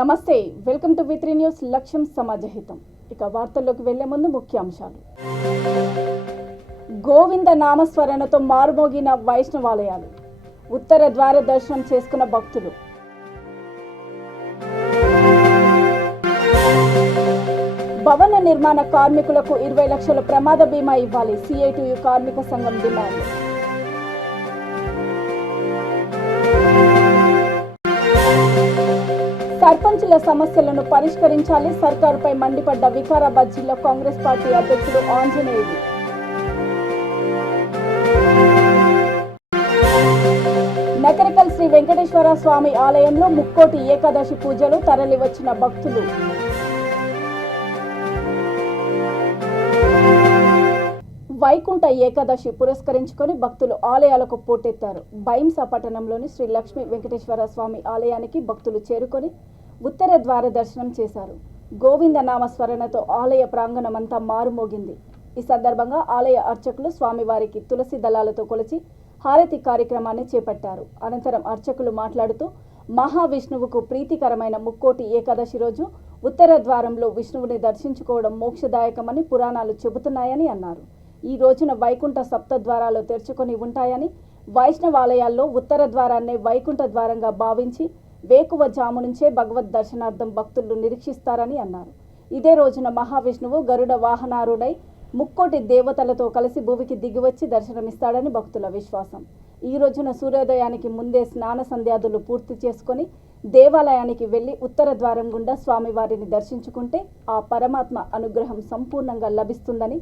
నమస్తే, welcome to వి3 news. లక్ష్యం సమాజహితం. ఇక వార్తల్లోకి వెళ్లే ముందు ముఖ్యాంశాలు. గోవింద నామస్మరణతో మారుమోగిన వైష్ణవాలయాలు, ఉత్తర ద్వార దర్శనం చేసుకున్న భక్తులు. భవన నిర్మాణ కార్మికులకు 20 లక్షల ప్రమాద బీమా ఇవ్వాలి, సిఐటియు కార్మిక సంఘం డిమాండ్. సర్పంచుల సమస్యలను పరిష్కరించాలి, సర్కారుపై మండిపడ్డ వికారాబాద్ జిల్లా కాంగ్రెస్ పార్టీ అధ్యక్షుడు ఆంజనేయులు. నకరికల్ శ్రీ వెంకటేశ్వర స్వామి ఆలయంలో ముక్కోటి ఏకాదశి పూజలు, తరలివచ్చిన భక్తులు. వైకుంఠ ఏకాదశి పురస్కరించుకొని భక్తులు ఆలయాలకు పోటెత్తారు. బైంసా పట్టణంలోని శ్రీ లక్ష్మీ వెంకటేశ్వర స్వామి ఆలయానికి భక్తులు చేరుకొని ఉత్తర ద్వార దర్శనం చేశారు. గోవింద నామస్మరణతో ఆలయ ప్రాంగణమంతా మారుమోగింది. ఈ సందర్భంగా ఆలయ అర్చకులు స్వామివారికి తులసి దళాలతో కొలిచి హారతి కార్యక్రమాన్ని చేపట్టారు. అనంతరం అర్చకులు మాట్లాడుతూ మహావిష్ణువుకు ప్రీతికరమైన ముక్కోటి ఏకాదశి రోజు ఉత్తర ద్వారంలో విష్ణువుని దర్శించుకోవడం మోక్షదాయకమని పురాణాలు చెబుతున్నాయని అన్నారు. ఈ రోజున వైకుంఠ సప్త ద్వారాలు తెరుచుకొని ఉంటాయని, వైష్ణవాలయాల్లో ఉత్తర ద్వారాన్నే వైకుంఠ ద్వారంగా భావించి వేకువ జాము నుంచే భగవద్ దర్శనార్థం భక్తులు నిరీక్షిస్తారని అన్నారు. ఇదే రోజున మహావిష్ణువు గరుడ వాహనారుడై ముక్కోటి దేవతలతో కలిసి భూమికి దిగివచ్చి దర్శనమిస్తాడని భక్తుల విశ్వాసం. ఈ రోజున సూర్యోదయానికి ముందే స్నాన సంధ్యాదులు పూర్తి చేసుకొని దేవాలయానికి వెళ్లి ఉత్తర ద్వారం గుండా స్వామివారిని దర్శించుకుంటే ఆ పరమాత్మ అనుగ్రహం సంపూర్ణంగా లభిస్తుందని,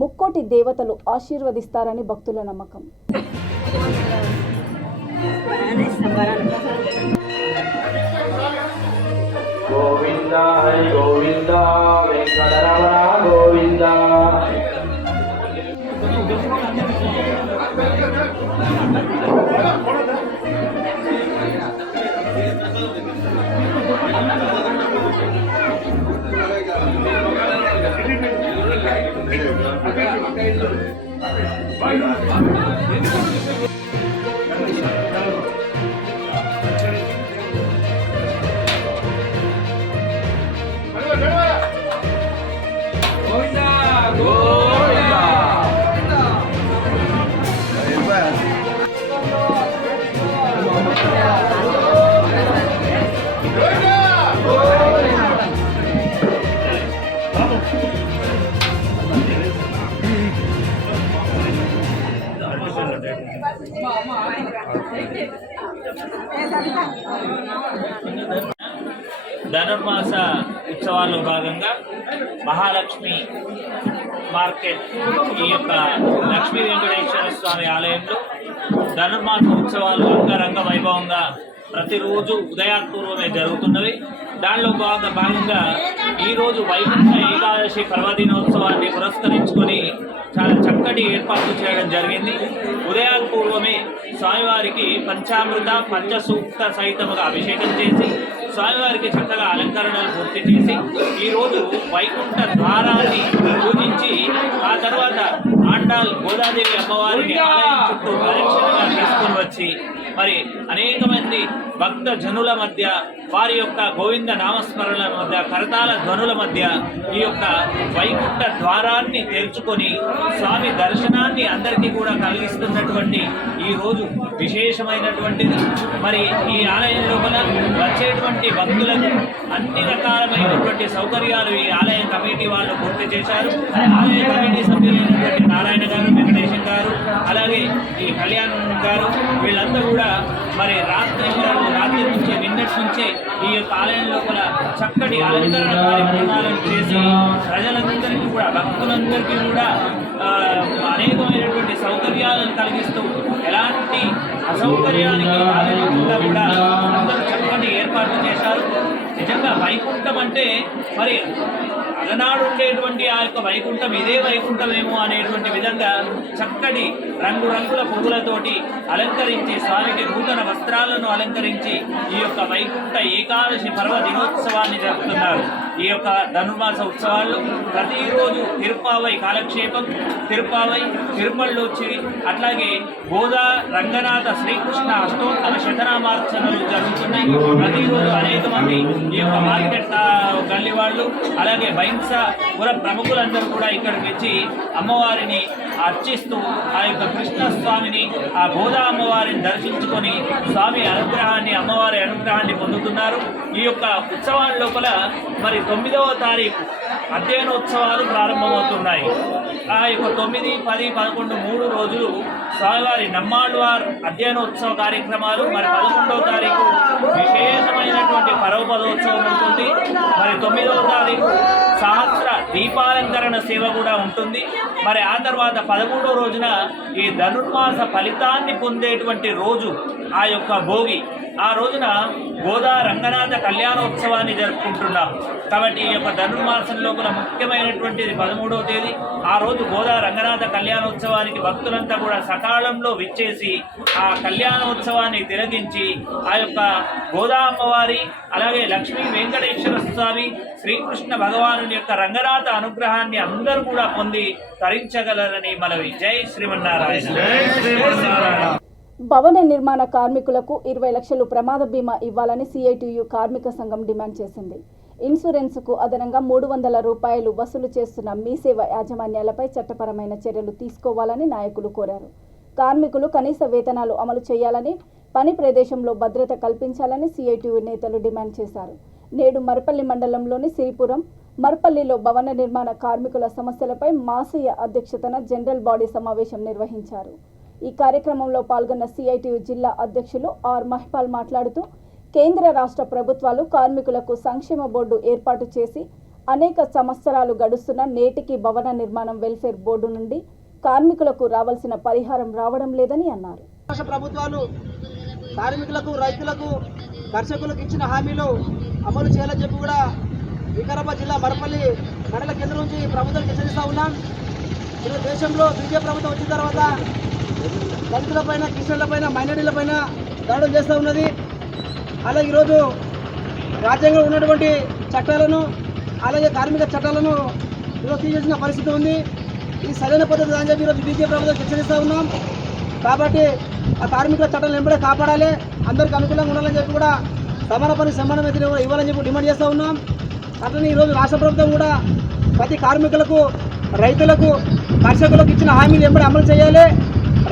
ముక్కోటి దేవతలు ఆశీర్వదిస్తారని భక్తుల నమ్మకం. గోవింద హరి గోవింద వెంకటరమణ గోవింద. ధనుర్మాస ఉత్సవాల్లో భాగంగా మహాలక్ష్మి మార్కెట్ ఈ యొక్క లక్ష్మీ వెంకటేశ్వర స్వామి ఆలయంలో ధనుర్మాస ఉత్సవాలు అంగరంగ వైభవంగా ప్రతిరోజు ఉదయాత్పూర్వమే జరుగుతున్నవి. దానిలో భాగంగా ఈరోజు వైకుంఠ ఏకాదశి పర్వదినోత్సవాన్ని పురస్కరించుకొని చాలా చక్కటి ఏర్పాట్లు చేయడం జరిగింది. ఉదయాత్పూర్వమే స్వామివారికి పంచామృత పంచసూక్త సహితముగా అభిషేకం చేసి స్వామివారికి చక్కగా అలంకరణలు పూర్తి చేసి ఈరోజు వైకుంఠ ద్వారాన్ని పూజించి ఆ తర్వాత ఆండాల్ గోదాదేవి అమ్మవారిని ఆలయం చుట్టూ ప్రదక్షిణగా తీసుకుని వచ్చి మరి అనేక మంది భక్త జనుల మధ్య వారి యొక్క గోవింద నామస్మరణల మధ్య కరతాళ ధ్వనుల మధ్య ఈ యొక్క వైకుంఠ ద్వారాన్ని తెరుచుకొని స్వామి దర్శనాన్ని అందరికీ కూడా కలిగిస్తున్నటువంటి ఈ రోజు విశేషమైనటువంటిది. మరి ఈ ఆలయం లోపల వచ్చేటువంటి భక్తులకు అన్ని రకాలమైనటువంటి సౌకర్యాలు ఈ ఆలయ కమిటీ వాళ్ళు పూర్తి చేశారు. ఆలయ కమిటీ సభ్యులైనటువంటి నారాయణ గారు, వెంకటేశం గారు, అలాగే ఈ కళ్యాణ్ గారు వీళ్ళంతా కూడా మరి రాత్రి నుంచే నిన్నటి నుంచే ఈ యొక్క ఆలయం లోపల చక్కటి అలంకరణ కార్యక్రమాలను చేసి ప్రజలందరికీ కూడా భక్తులందరికీ కూడా అనేకమైనటువంటి సౌకర్యాలను కలిగిస్తూ ఎలాంటి అసౌకర్యానికి ఆలయంలో కూడా అందరూ చక్కటి ఏర్పాట్లు చేశారు. నిజంగా వైకుంఠం అంటే మరి అలనాడు ఉండేటువంటి ఆ యొక్క వైకుంఠం ఇదే వైకుంఠమేమో అనేటువంటి విధంగా చక్కటి రంగురంగుల పువ్వులతోటి అలంకరించి స్వామికి నూతన వస్త్రాలను అలంకరించి ఈ యొక్క వైకుంఠ ఏకాదశి పర్వ దినోత్సవాన్ని జరుపుతున్నారు. ఈ యొక్క ధనుర్మాస ఉత్సవాల్లో ప్రతిరోజు తిరుప్పావై కాలక్షేపం, తిరుప్పావై తిరుమలలోచి, అట్లాగే గోదా రంగనాథ శ్రీకృష్ణ అష్టోత్తర శతనామార్చనలు జరుగుతున్నాయి. ప్రతిరోజు అనేక మంది ఈ యొక్క మార్కెట్ గల్లి వాళ్ళు, అలాగే బైంసపుర ప్రముఖులందరూ కూడా ఇక్కడికి వచ్చి అమ్మవారిని అర్చిస్తూ ఆ యొక్క కృష్ణస్వామిని, ఆ గోదా అమ్మవారిని దర్శించుకొని స్వామి అనుగ్రహాన్ని, అమ్మవారి అనుగ్రహాన్ని పొందుతున్నారు. ఈ యొక్క ఉత్సవాల లోపల మరి 9వ తారీఖు అధ్యయనోత్సవాలు ప్రారంభమవుతున్నాయి. ఆ యొక్క 9, 10, 11, 3 రోజులు స్వామివారి నమ్మాళ్వార్ అధ్యయనోత్సవ కార్యక్రమాలు. మరి 11వ తారీఖు విశేషమైనటువంటి పరవపదోత్సవం ఉంటుంది. మరి 9వ తారీఖు సహస్ర దీపాలంకరణ సేవ కూడా ఉంటుంది. మరి ఆ తర్వాత 13వ రోజున ఈ ధనుర్మాస ఫలితాన్ని పొందేటువంటి రోజు ఆ యొక్క భోగి. ఆ రోజున గోదా రంగనాథ కళ్యాణోత్సవాన్ని జరుపుకుంటున్నాం. కాబట్టి ఈ యొక్క ధనుర్మాసం లోపల ముఖ్యమైనటువంటిది 13వ తేదీ. ఆ రోజు గోదా రంగనాథ కళ్యాణోత్సవానికి భక్తులంతా కూడా సకాలంలో విచ్చేసి ఆ కళ్యాణోత్సవాన్ని తిలకించి ఆ యొక్క గోదా అమ్మవారి, అలాగే లక్ష్మీ వెంకటేశ్వర స్వామి, శ్రీకృష్ణ భగవాను యొక్క రంగనాథ అనుగ్రహాన్ని అందరూ కూడా పొంది తరించగలరని మనవి. జై శ్రీమన్నారాయణ. భవన నిర్మాణ కార్మికులకు 20 లక్షలు ప్రమాద బీమా ఇవ్వాలని సిఐటియు కార్మిక సంఘం డిమాండ్ చేసింది. ఇన్సూరెన్సుకు అదనంగా 300 రూపాయలు వసూలు చేస్తున్న మీసేవ యాజమాన్యాలపై చట్టపరమైన చర్యలు తీసుకోవాలని నాయకులు కోరారు. కార్మికులు కనీస వేతనాలు అమలు చేయాలని, పని ప్రదేశంలో భద్రత కల్పించాలని సిఐటియు నేతలు డిమాండ్ చేశారు. నేడు మర్పల్లి మండలంలోని సిరిపురం, మర్పల్లిలో భవన నిర్మాణ కార్మికుల సమస్యలపై మాసయ్య అధ్యక్షతన జనరల్ బాడీ సమావేశం నిర్వహించారు. ఈ కార్యక్రమంలో పాల్గొన్న సిఐటియు జిల్లా అధ్యక్షులు ఆర్ మహిపాల్ మాట్లాడుతూ, కేంద్ర రాష్ట్ర ప్రభుత్వాలు కార్మికులకు సంక్షేమ బోర్డు ఏర్పాటు చేసి అనేక సంవత్సరాలు గడుస్తున్న నేటికి భవన నిర్మాణం వెల్ఫేర్ బోర్డు నుండి కార్మికులకు రావాల్సిన పరిహారం రావడం లేదని అన్నారు. రాష్ట్ర ప్రభుత్వాలు కార్మికులకు, రైతులకు, కర్షకులకు ఇచ్చిన హామీలు అమలు చేయాలని చెప్పి కూడా వికారాబాద్ జిల్లా మరపల్లి మండల కేంద్రం నుంచి ప్రభుత్వం హెచ్చరిస్తూ ఉన్నాం. ఈరోజు దేశంలో బీజేపీ ప్రభుత్వం వచ్చిన తర్వాత దళితులపైన, కిసాన్లపైన, మైనారిటీలపైన దాడులు చేస్తూ ఉన్నది. అలాగే ఈరోజు రాజ్యాంగంలో ఉన్నటువంటి చట్టాలను, అలాగే కార్మిక చట్టాలను ఈరోజు తీసేసిన పరిస్థితి ఉంది. ఇది సరైన పద్ధతి అని చెప్పి ఈరోజు బీజేపీ ప్రభుత్వం హెచ్చరిస్తూ ఉన్నాం. కాబట్టి ఆ కార్మికుల చట్టాలను వెంబడే కాపాడాలి, అందరికీ అనుకూలంగా ఉండాలని చెప్పి కూడా సమాన పని సమాన వేతనం కూడా ఇవ్వాలని చెప్పి డిమాండ్ చేస్తూ ఉన్నాం. అట్లనే ఈరోజు రాష్ట్ర ప్రభుత్వం కూడా ప్రతి కార్మికులకు, రైతులకు, కర్షకులకు ఇచ్చిన హామీలు వెంబడి అమలు చేయాలి.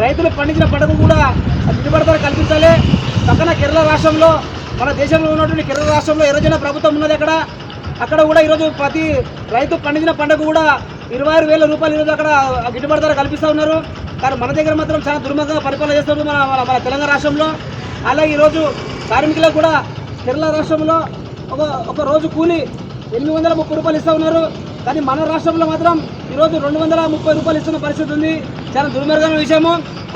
రైతులు పండించిన పంటకు కూడా గిట్టుబాటు ధర కల్పించాలి. పక్కన కేరళ రాష్ట్రంలో, మన దేశంలో ఉన్నటువంటి కేరళ రాష్ట్రంలో ఎర్రజెండా ప్రభుత్వం ఉన్నది. అక్కడ కూడా ఈరోజు ప్రతి రైతు పండించిన పంటకు కూడా 26,000 రూపాయలు ఈరోజు అక్కడ గిట్టుబాటు ధర కల్పిస్తూ ఉన్నారు. కానీ మన దగ్గర మాత్రం చాలా దుర్మార్గంగా పరిపాలన చేస్తున్నారు మన తెలంగాణ రాష్ట్రంలో. అలాగే ఈరోజు కార్మికులకు కూడా కేరళ రాష్ట్రంలో ఒక రోజు కూలి 830 రూపాయలు ఇస్తూ ఉన్నారు. కానీ మన రాష్ట్రంలో మాత్రం ఈరోజు 230 రూపాయలు ఇస్తున్న పరిస్థితి ఉంది. చాలా దుర్మార్గమైన విషయము.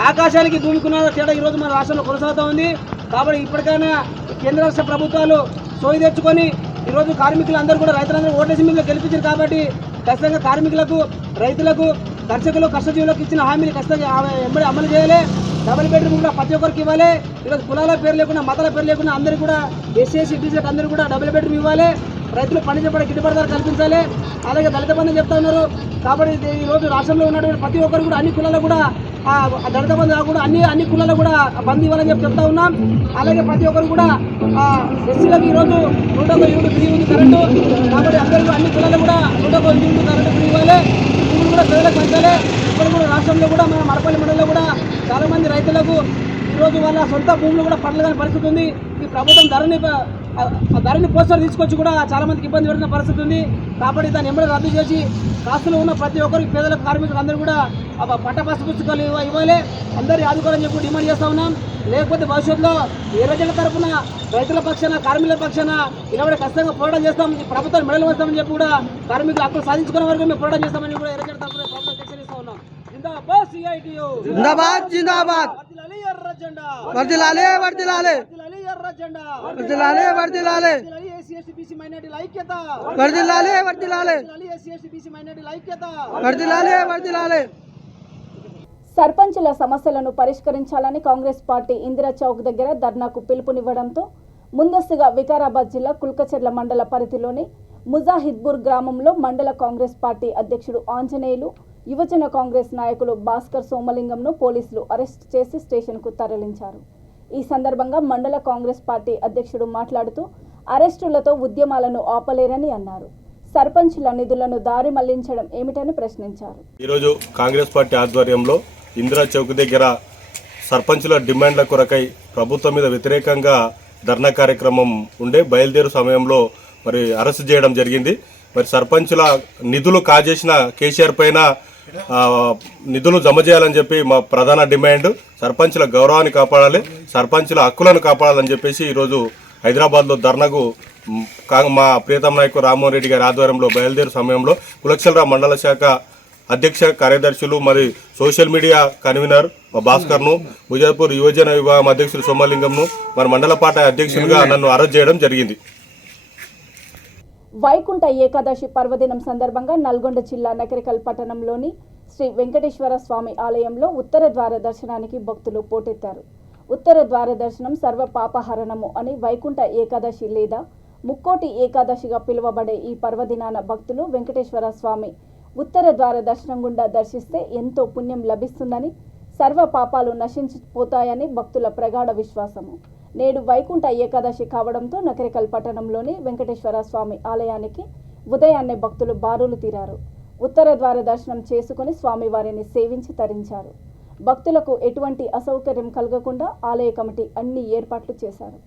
ఆకాశానికి భూమికున్న తేడా ఈరోజు మన రాష్ట్రంలో కొనసాగుతూ ఉంది. కాబట్టి ఇప్పటికైనా కేంద్ర రాష్ట్ర ప్రభుత్వాలు సోయి తెచ్చుకొని ఈరోజు కార్మికులు అందరూ కూడా, రైతులందరూ ఓటేసి మీద గెలిపించారు. కాబట్టి ఖచ్చితంగా కార్మికులకు, రైతులకు, కర్షకులు, కష్టజీవులకు ఇచ్చిన హామీలు ఖచ్చితంగా వెంబడి అమలు చేయాలి. డబుల్ బెడ్రూమ్ కూడా ప్రతి ఒక్కరికి ఇవ్వాలి. ఈరోజు కులాల పేరు లేకుండా, మతాల పేరు లేకుండా అందరికీ కూడా, ఎస్సీ బీసీలకు అందరూ కూడా డబుల్ బెడ్రూమ్ ఇవ్వాలి. రైతులు పండించబడే గిట్టుబాటు ధర కల్పించాలి. అలాగే దళిత బంధు చెప్తా ఉన్నారు. కాబట్టి ఈరోజు రాష్ట్రంలో ఉన్నటువంటి ప్రతి ఒక్కరు కూడా, అన్ని కులాలకు కూడా దళిత బంధు కాకుండా అన్ని కులాలకు కూడా బంధు ఇవ్వాలని చెప్తా ఉన్నాం. అలాగే ప్రతి ఒక్కరు కూడా ఎస్సీలకు ఈరోజు 101 యూనిట్ ఫ్రీ ఉంది కరెంటు. కాబట్టి అందరూ అన్ని కులాలకు కూడా 101 యూనిట్ కరెంటు ఫ్రీ ఇవ్వాలి. భూములు కూడా ప్రజలకు పెంచాలి. ఇప్పుడు కూడా రాష్ట్రంలో కూడా, మన మరపల్లి మండలంలో కూడా చాలామంది రైతులకు ఈరోజు వాళ్ళ సొంత భూములు కూడా పడలేని పరిస్థితి ఉంది. ఈ ప్రభుత్వం ధరని పోస్టర్ తీసుకొచ్చి కూడా చాలా మందికి ఇబ్బంది పెడుతున్న పరిస్థితి ఉంది. కాబట్టి దాన్ని ఎంబడి రద్దు చేసి కాస్తులు ఉన్న ప్రతి ఒక్కరికి, పేదలకు, కార్మికులకు అందరూ కూడా పట్టపాసు పుస్తకాలు ఇవ్వాలి. అందరూ ఆదుకోవాలని చెప్పి డిమాండ్ చేస్తూ ఉన్నాం. లేకపోతే భవిష్యత్తులో ఎర్రజెండా తరఫున రైతుల పక్షాన, కార్మికుల పక్షాన నిలబడి ఖచ్చితంగా పోరాటం చేస్తాం. ఈ ప్రభుత్వం మెడలు వస్తామని చెప్పి కూడా కార్మికుల హక్కులు సాధించుకునే వరకు మేము పోరాటం చేస్తామని కూడా ఎర్రజెండా తరఫున ప్రభుత్వం హెచ్చరిస్తూ ఉన్నాం. జిందాబాద్ సిఐటియు, జిందాబాద్ జిందాబాద్. ఎర్రజెండా వర్ధిల్లాలి వర్ధిల్లాలి ఎర్రజెండా, వర్ధిల్లాలి వర్ధిల్లాలి. ఎస్సీ ఎస్టీ బీసీ మైనారిటీల ఐక్యత, వర్ధిల్లాలి వర్ధిల్లాలి. ఎస్సీ ఎస్టీ బీసీ మైనారిటీల ఐక్యత, వర్ధిల్లాలి వర్ధిల్లాలి. సర్పంచుల సమస్యలను పరిష్కరించాలని కాంగ్రెస్ పార్టీ ఇందిరా చౌక్ దగ్గర ధర్నాకు పిలుపునివ్వడంతో ముందస్తుగా వికారాబాద్ జిల్లా కుల్కచెర్ల మండల పరిధిలోని ముజాహిద్పూర్ గ్రామంలో మండల కాంగ్రెస్ పార్టీ అధ్యక్షుడు ఆంజనేయులు, యువజన కాంగ్రెస్ నాయకులు భాస్కర్ సోమలింగంను పోలీసులు అరెస్ట్ చేసి స్టేషన్కు తరలించారు. ఈ సందర్భంగా మండల కాంగ్రెస్ పార్టీ అధ్యక్షుడు మాట్లాడుతూ అరెస్టులతో ఉద్యమాలను ఆపలేరని అన్నారు. సర్పంచ్ల నిధులను దారి మళ్లించడం ఏమిటని ప్రశ్నించారు. ఈరోజు కాంగ్రెస్ పార్టీ ఆధ్వర్యంలో ఇందిరా చౌక్ దగ్గర సర్పంచుల డిమాండ్ల కొరకై ప్రభుత్వం మీద వ్యతిరేకంగా ధర్నా కార్యక్రమం ఉండే బయలుదేరు సమయంలో మరి అరెస్ట్ చేయడం జరిగింది. మరి సర్పంచుల నిధులు కాజేసిన కేసీఆర్ పైన నిధులు జమ చేయాలని చెప్పి మా ప్రధాన డిమాండ్. సర్పంచుల గౌరవాన్ని కాపాడాలి, సర్పంచుల హక్కులను కాపాడాలని చెప్పేసి ఈరోజు హైదరాబాద్లో ధర్నాకు మా ప్రియతమ నాయకుడు రామ్మోహన్ రెడ్డి గారి ఆధ్వర్యంలో బయలుదేరు సమయంలో కులక్షలరావు మండల శాఖ అధ్యక్ష కార్యదర్శులు మరి సోషల్ మీడియా కన్వీనర్ భాస్కర్ను, ముజాపూర్ యువజన విభాగం అధ్యక్షులు సోమలింగంను మరి మండల పార్టీ అధ్యక్షులుగా నన్ను అరెస్ట్ చేయడం జరిగింది. వైకుంఠ ఏకాదశి పర్వదినం సందర్భంగా నల్గొండ జిల్లా నకరికల్ పట్టణంలోని శ్రీ వెంకటేశ్వర స్వామి ఆలయంలో ఉత్తర ద్వార దర్శనానికి భక్తులు పోటెత్తారు. ఉత్తర ద్వార దర్శనం సర్వ పాపహరణము అని వైకుంఠ ఏకాదశి లేదా ముక్కోటి ఏకాదశిగా పిలువబడే ఈ పర్వదినాన భక్తులు వెంకటేశ్వర స్వామి ఉత్తర ద్వార దర్శనం గుండా దర్శిస్తే ఎంతో పుణ్యం లభిస్తుందని, సర్వ పాపాలు నశించిపోతాయని భక్తుల ప్రగాఢ విశ్వాసము. నేడు వైకుంఠ ఏకాదశి కావడంతో నకరికల్ పట్టణంలోని వెంకటేశ్వర స్వామి ఆలయానికి ఉదయాన్నే భక్తులు బారులు తీరారు. ఉత్తర ద్వార దర్శనం చేసుకుని స్వామివారిని సేవించి తరించారు. భక్తులకు ఎటువంటి అసౌకర్యం కలగకుండా ఆలయ కమిటీ అన్ని ఏర్పాట్లు చేశారు.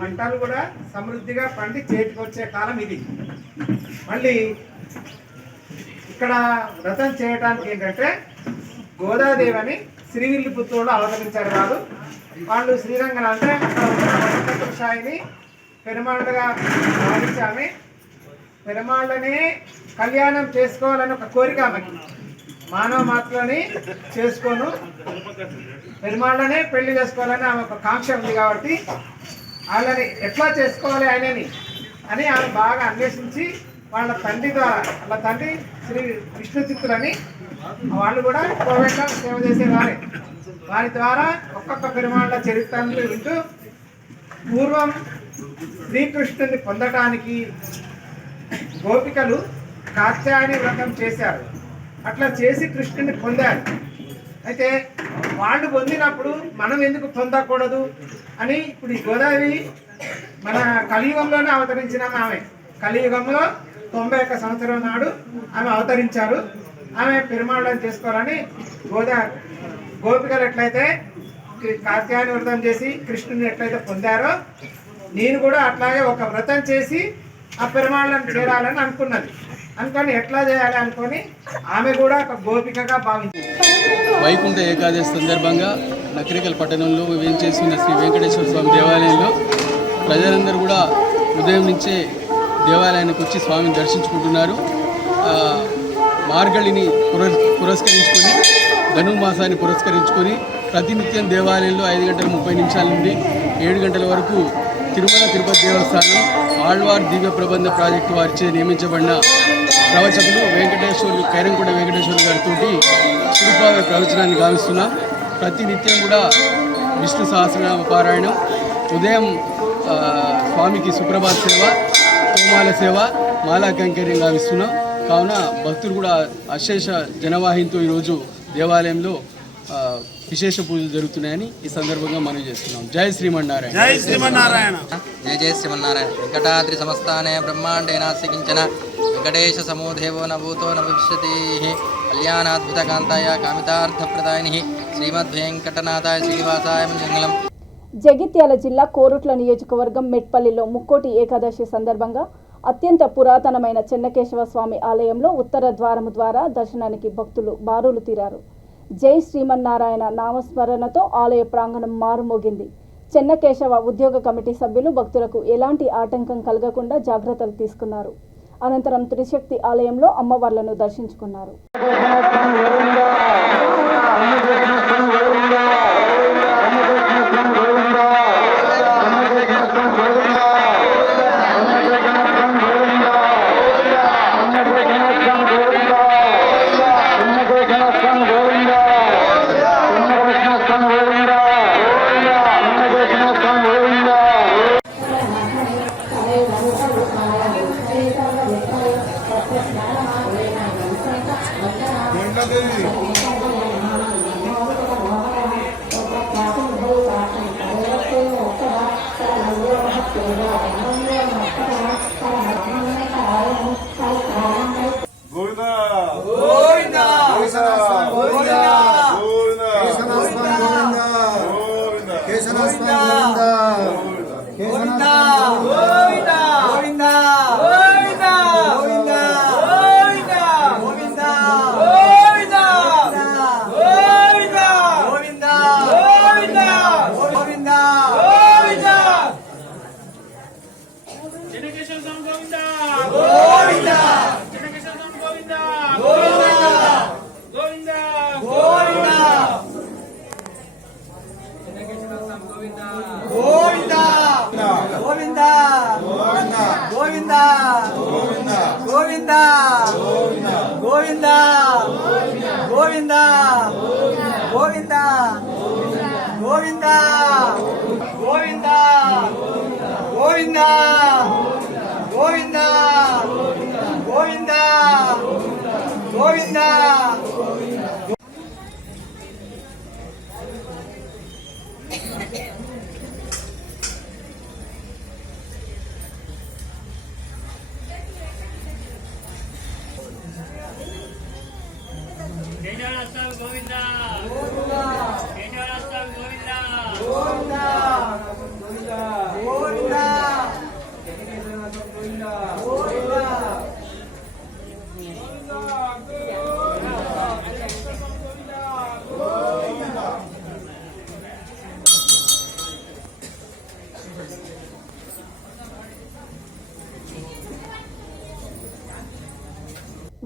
పంటలు కూడా సమృద్ధిగా పండి చేతికొచ్చే కాలం ఇది. మళ్ళీ ఇక్కడ వ్రతం చేయడానికి ఏంటంటే గోదాదేవి అని శ్రీవిల్లిపుత్తూరులో అవతరించారు వాళ్ళు శ్రీరంగం అంటే సాయిని పెరుమాళ్ళగా భావించి ఆమె పెరుమాళ్ళని కళ్యాణం చేసుకోవాలని ఒక కోరిక ఆమెకి. మానవ మాత్రని చేసుకోను పెరుమాళ్ళనే పెళ్లి చేసుకోవాలని ఆమె ఒక కాంక్ష ఉంది కాబట్టి వాళ్ళని ఎట్లా చేసుకోవాలి ఆయనని అని ఆమె బాగా అన్వేషించి వాళ్ళ తండ్రి ద్వారా, వాళ్ళ తండ్రి శ్రీ విష్ణు చిత్తులని వాళ్ళు కూడా కోవేట సేవ చేసేవారే. వారి ద్వారా ఒక్కొక్క పెరుమాళ్ళ చరిత్రను వింటూ పూర్వం శ్రీకృష్ణుని పొందటానికి గోపికలు కాత్యాయని వ్రతం చేశారు. అట్లా చేసి కృష్ణుని పొందారు. అయితే వాళ్ళు పొందినప్పుడు మనం ఎందుకు పొందకూడదు అని ఇప్పుడు ఈ గోదావరి మన కలియుగంలోనే అవతరించిన ఆమె. కలియుగంలో 91 సంవత్సరం నాడు ఆమె అవతరించారు. ఆమె పెరుమాళ్ళని చేసుకోవాలని గోపికలు ఎట్లయితే కాత్యాయని వ్రతం చేసి కృష్ణుని ఎట్లయితే పొందారో నేను కూడా అట్లాగే ఒక వ్రతం చేసి ఆ పెరుమాళ్ళని చేరాలని అనుకున్నది. అనుకొని ఎట్లా చేయాలి అనుకొని ఆమె కూడా ఒక గోపికగా భావించింది. వైకుంఠ ఏకాదశి సందర్భంగా నకరికల్ పట్టణంలో వేంచేసిన శ్రీ వెంకటేశ్వర స్వామి దేవాలయంలో ప్రజలందరూ కూడా ఉదయం నుంచే దేవాలయానికి వచ్చి స్వామిని దర్శించుకుంటున్నారు. మార్గళిని పురస్కరించుకొని ధనుర్మాసాన్ని పురస్కరించుకొని ప్రతినిత్యం దేవాలయంలో 5:30 నుండి 7 గంటల వరకు తిరుమల తిరుపతి దేవస్థానం ఆళ్వార్ దివ్య ప్రబంధ ప్రాజెక్టు వారిచే నియమించబడిన ప్రవచకులు కైరంకొండ వెంకటేశ్వర గారితో తిరుపావై ప్రవచనాన్ని గావిస్తున్నాం. ప్రతినిత్యం కూడా విష్ణు సహస్రనామ పారాయణం, ఉదయం స్వామికి సుప్రభాత సేవ, హోమాల సేవ, మాలా కైంకర్యం గావిస్తున్నాం. కావున భక్తులు కూడా అశేష జనవాహినితో ఈరోజు దేవాలయంలో విశేష పూజలు జరుగుతున్నాయని ఈ సందర్భంగా మనం చేస్తున్నాం. జై శ్రీమన్నారాయణ. జై శ్రీమన్నారాయణ. జయ జయ శ్రీమన్నారాయణ. వెంకటాద్రి సమస్తానే బ్రహ్మాండే నాస్తి కించన వెంకటేశ సమూదేవో న భూతో న భవిష్యతి కళ్యాణాద్భుతకాంతాయ కామితార్థప్రదాయిని శ్రీమద్వేంకటనాథాయ శ్రీనివాసాయ మంగళం. జగిత్యాల జిల్లా కోరుట్ల నియోజకవర్గం మెట్పల్లిలో ముక్కోటి ఏకాదశి సందర్భంగా అత్యంత పురాతనమైన చెన్నకేశవ స్వామి ఆలయంలో ఉత్తర ద్వారము ద్వారా దర్శనానికి భక్తులు బారులు తీరారు. జై శ్రీమన్నారాయణ నామస్మరణతో ఆలయ ప్రాంగణం మారుమోగింది. చెన్నకేశవ ఉద్యోగ కమిటీ సభ్యులు భక్తులకు ఎలాంటి ఆటంకం కలగకుండా జాగ్రత్తలు తీసుకున్నారు. అనంతరం త్రిశక్తి ఆలయంలో అమ్మవార్లను దర్శించుకున్నారు.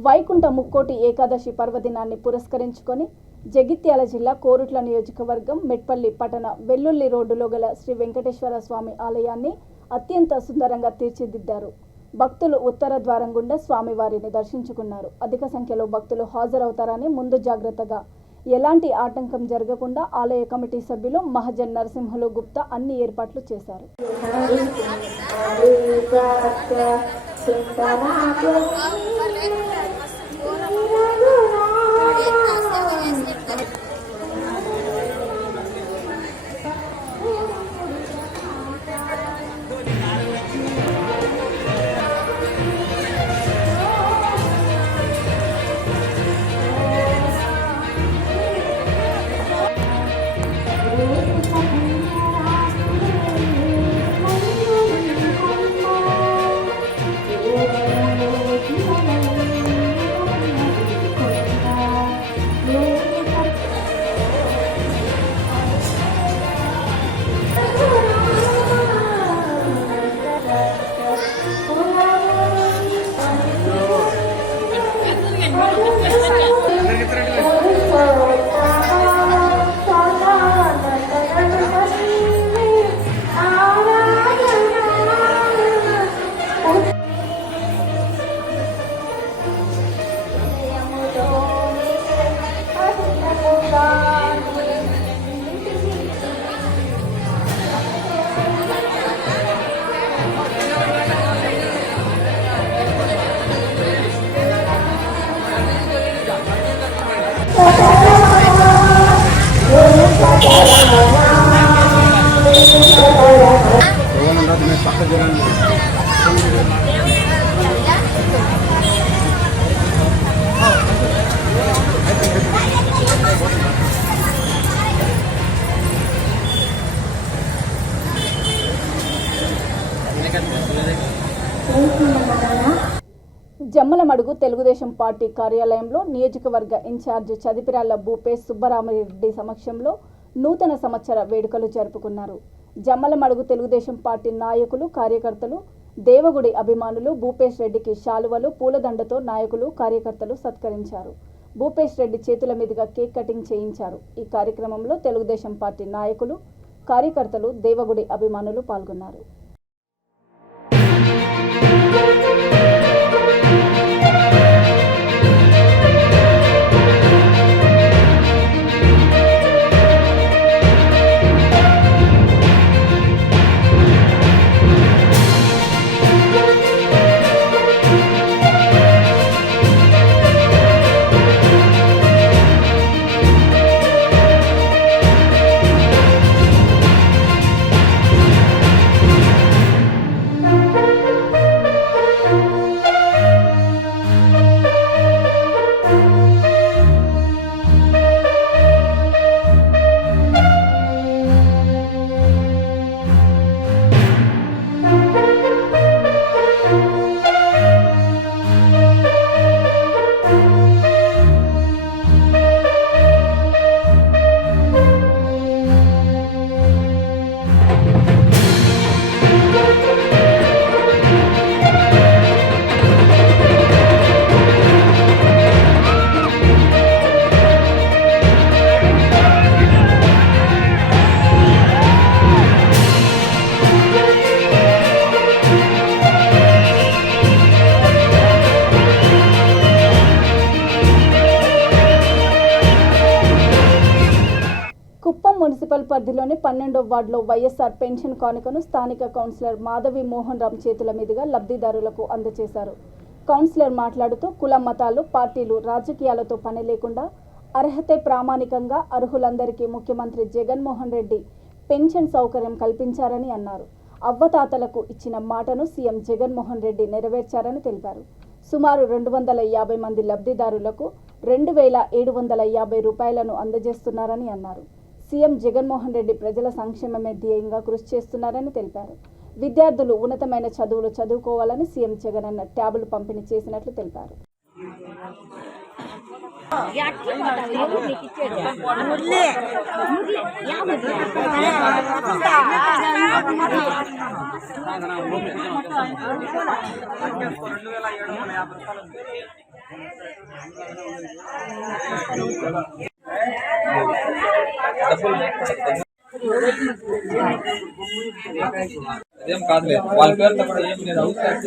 వైకుంఠ ముక్కోటి ఏకాదశి పర్వదినాన్ని పురస్కరించుకొని జగిత్యాల జిల్లా కోరుట్ల నియోజకవర్గం మెట్పల్లి పట్టణ వెల్లుల్లి రోడ్డులో గల శ్రీ వెంకటేశ్వర స్వామి ఆలయాన్ని అత్యంత సుందరంగా తీర్చిదిద్దారు. భక్తులు ఉత్తర ద్వారం గుండా స్వామివారిని దర్శించుకున్నారు. అధిక సంఖ్యలో భక్తులు హాజరవుతారని ముందు జాగ్రత్తగా ఎలాంటి ఆటంకం జరగకుండా ఆలయ కమిటీ సభ్యులు మహజన్ నరసింహులు గుప్తా అన్ని ఏర్పాట్లు చేశారు. में भक्तजन జమ్మలమడుగు తెలుగుదేశం పార్టీ కార్యాలయంలో నియోజకవర్గ ఇన్ఛార్జ్ చదిపిరాళ్ల భూపేష్ సుబ్బరామరెడ్డి సమక్షంలో నూతన సంవత్సర వేడుకలు జరుపుకున్నారు. జమ్మలమడుగు తెలుగుదేశం పార్టీ నాయకులు, కార్యకర్తలు, దేవగుడి అభిమానులు భూపేష్ రెడ్డికి శాలువలు, పూలదండతో నాయకులు, కార్యకర్తలు సత్కరించారు. భూపేష్ రెడ్డి చేతుల మీదుగా కేక్ కటింగ్ చేయించారు. ఈ కార్యక్రమంలో తెలుగుదేశం పార్టీ నాయకులు, కార్యకర్తలు, దేవగుడి అభిమానులు పాల్గొన్నారు. మున్సిపల్ పరిధిలోని 12వ వార్డులో వైఎస్ఆర్ పెన్షన్ కానుకను స్థానిక కౌన్సిలర్ మాధవి మోహన్ రామ్ చేతుల మీదుగా లబ్ధిదారులకు అందజేశారు. కౌన్సిలర్ మాట్లాడుతూ కుల మతాలు, పార్టీలు, రాజకీయాలతో పని లేకుండా అర్హతే ప్రామాణికంగా అర్హులందరికీ ముఖ్యమంత్రి జగన్మోహన్ రెడ్డి పెన్షన్ సౌకర్యం కల్పించారని అన్నారు. అవ్వతాతలకు ఇచ్చిన మాటను సీఎం జగన్మోహన్ రెడ్డి నెరవేర్చారని తెలిపారు. సుమారు 250 మంది లబ్ధిదారులకు 2,750 రూపాయలను అందజేస్తున్నారని అన్నారు. సీఎం జగన్మోహన్ రెడ్డి ప్రజల సంక్షేమమే ధ్యేయంగా కృషి చేస్తున్నారని తెలిపారు. విద్యార్థులు ఉన్నతమైన చదువులు చదువుకోవాలని సీఎం జగనన్న ట్యాబులు పంపిణీ చేసినట్లు తెలిపారు. అదేం కాదులే, వాళ్ళ పేరుతో కూడా ఏం లేదు. అవుతారు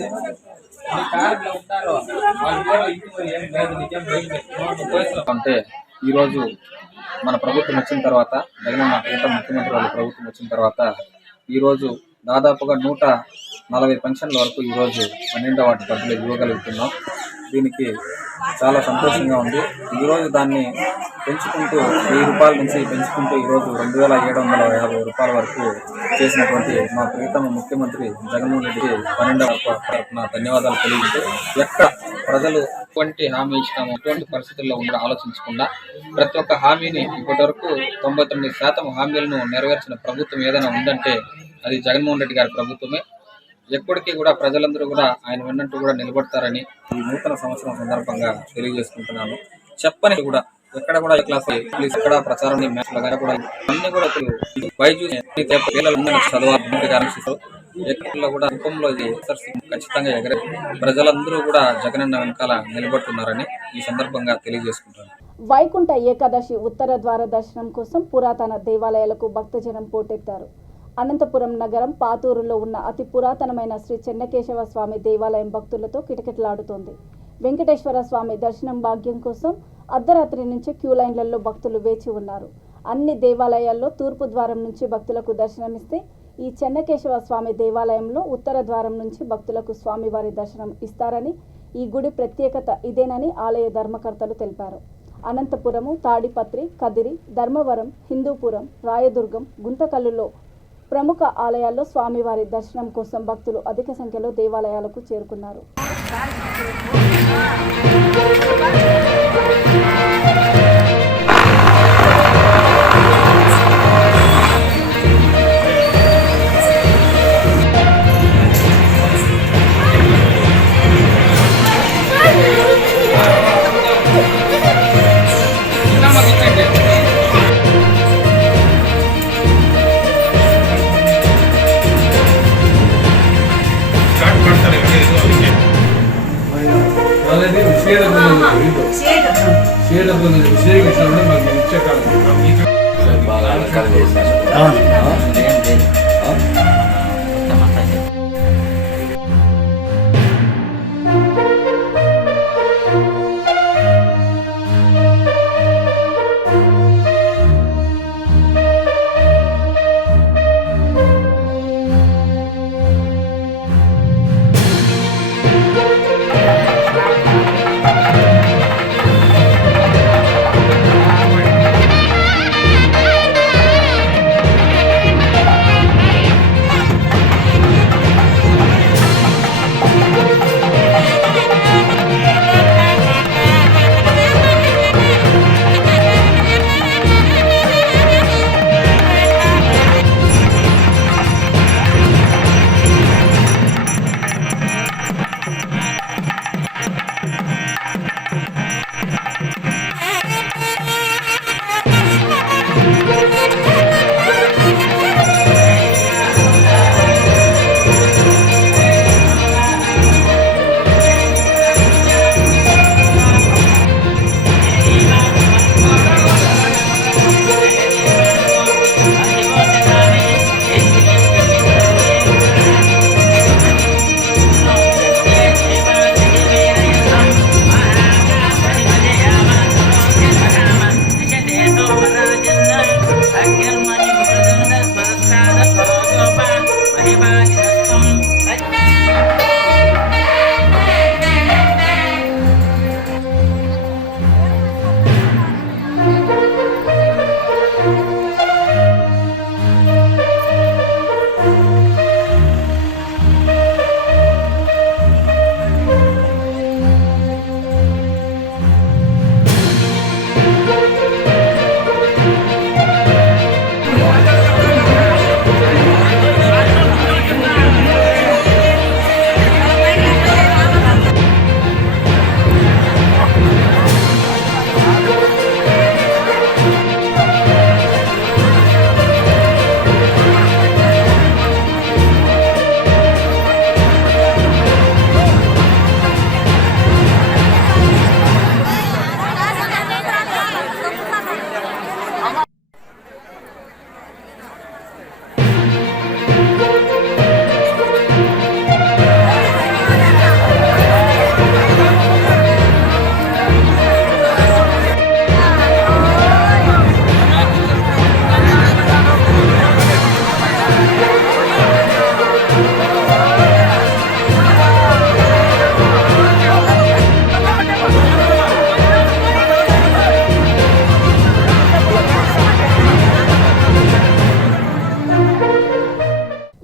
అంటే ఈరోజు మన ప్రభుత్వం వచ్చిన తర్వాత, జగనన్న ముఖ్యమంత్రి వాళ్ళ ప్రభుత్వం వచ్చిన తర్వాత ఈరోజు దాదాపుగా 140 పెన్షన్ల వరకు ఈరోజు 12వ వార్డు పరిధిలో ఇవ్వగలుగుతున్నాం. దీనికి చాలా సంతోషంగా ఉంది. ఈరోజు దాన్ని పెంచుకుంటూ 1000 రూపాయల నుంచి పెంచుకుంటూ ఈరోజు 2,750 రూపాయల వరకు చేసినటువంటి మా ప్రియతమ ముఖ్యమంత్రి జగన్మోహన్ రెడ్డికి 12వ తరఫున ధన్యవాదాలు తెలియజేస్తూ, ఎక్కడ ప్రజలు ఎటువంటి హామీ ఇస్తామో ఎటువంటి పరిస్థితుల్లో ఉండి ఆలోచించకుండా ప్రతి ఒక్క హామీని ఇప్పటి వరకు 99% హామీలను నెరవేర్చిన ప్రభుత్వం ఏదైనా ఉందంటే అది జగన్మోహన్ రెడ్డి గారి ప్రభుత్వమే. ఎప్పటికీ కూడా ప్రజలందరూ కూడా ఆయన విన్నట్టు కూడా నిలబడతారని ఈ నూతన సంవత్సరం సందర్భంగా తెలియజేసుకుంటున్నాను. చెప్పని కూడా ఎక్కడ కూడా క్లాస్ ఎక్కడ ప్రచారం కూడా అన్ని కూడా చదవాలి. ఎక్కడ కూడా రూపంలో ఇది ఖచ్చితంగా ఎగరే ప్రజలందరూ కూడా జగనన్న వెనకాల నిలబడుతున్నారని ఈ సందర్భంగా తెలియజేసుకుంటాను. వైకుంఠ ఏకాదశి ఉత్తర ద్వార దర్శనం కోసం పురాతన దేవాలయాలకు భక్తజనం పోటెత్తారు. అనంతపురం నగరం పాతూరులో ఉన్న అతి పురాతనమైన శ్రీ చెన్నకేశవ స్వామి దేవాలయం భక్తులతో కిటకిటలాడుతోంది. వెంకటేశ్వర స్వామి దర్శనం భాగ్యం కోసం అర్ధరాత్రి నుంచి క్యూ లైన్లలో భక్తులు వేచి ఉన్నారు. అన్ని దేవాలయాల్లో తూర్పు ద్వారం నుంచి భక్తులకు దర్శనమిస్తే ఈ చెన్నకేశవ స్వామి దేవాలయంలో ఉత్తర ద్వారం నుంచి భక్తులకు స్వామివారి దర్శనం ఇస్తారని, ఈ గుడి ప్రత్యేకత ఇదేనని ఆలయ ధర్మకర్తలు తెలిపారు. అనంతపురము, తాడిపత్రి, కదిరి, ధర్మవరం, హిందూపురం, రాయదుర్గం, గుంతకల్లులో ప్రముఖ ఆలయాల్లో స్వామివారి దర్శనం కోసం భక్తులు అధిక సంఖ్యలో దేవాలయాలకు చేరుకున్నారు.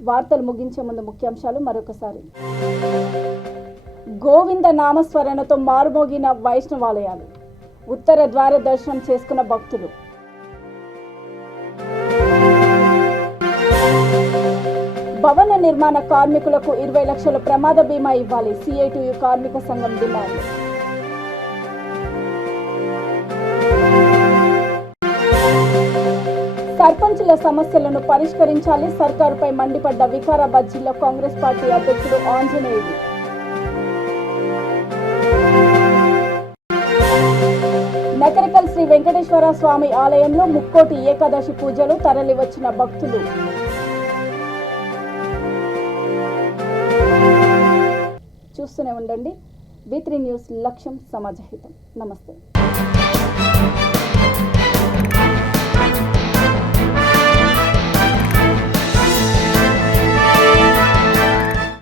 వార్తలు ముగించే ముందు ముఖ్యాంశాలు మరొకసారి. గోవింద నామస్మరణతో మారుమోగిన వైష్ణవాలయాలు, ఉత్తర ద్వార దర్శనం చేసుకున్న భక్తులు. భవన నిర్మాణ కార్మికులకు 20 లక్షల ప్రమాద బీమా ఇవ్వాలి, సిఐటియు కార్మిక సంఘం డిమాండ్. సర్పంచుల సమస్యలను పరిష్కరించాలి, సర్కారుపై మండిపడ్డ వికారాబాద్ జిల్లా కాంగ్రెస్ పార్టీ అధ్యక్షుడు ఆంజనేయులు. నకరికల్ శ్రీ వెంకటేశ్వర స్వామి ఆలయంలో ముక్కోటి ఏకాదశి పూజలు, తరలివచ్చిన భక్తులు. చూస్తూనే ఉండండి V3 న్యూస్, లక్ష్యం సమాజహితం. నమస్తే.